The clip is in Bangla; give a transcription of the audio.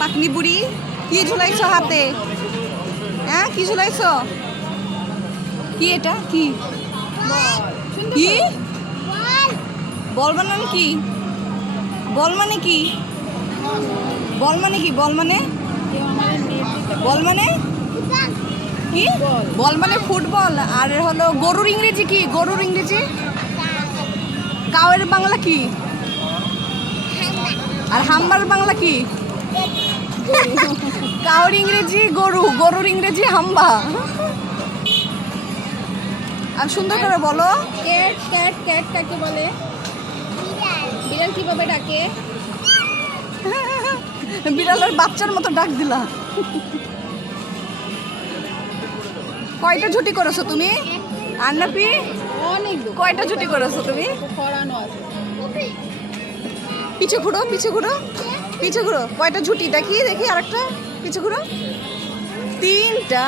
পাকনি বুড়ি কি ঝুলাইছো হাতে? হ্যাঁ কি ঝুলাইছো? কি এটা কি কি বল বানান কি? বল মানে কি? বল মানে কি? বল মানে বল মানে কি? বল মানে ফুটবল। আর হলো গরুর ইংরেজি কি? গরুর ইংরেজি কাউয়ের বাংলা কি? আর হাম্বার বাংলা কি? কাউর ইংরেজি গরু, গরুর ইংরেজি হাম্বা। আর সুন্দর করে বলো। ক্যাট ক্যাট ক্যাট কাকে বলে? বিড়াল কিভাবে ডাকে? বিড়ালের বাচ্চার মতো ডাক দিলা। কয়টা ঝুটি করেছো তুমি? আন্নাপি অনেক কয়টা ঝুটি করেছো তুমি? করানো আছে। পিছু ঘুরো, পিছু ঘুরো, পিছু ঘুরো। কয়টা ঝুটি দেখি দেখি আরেকটা। পিছু ঘুরো। 3টা।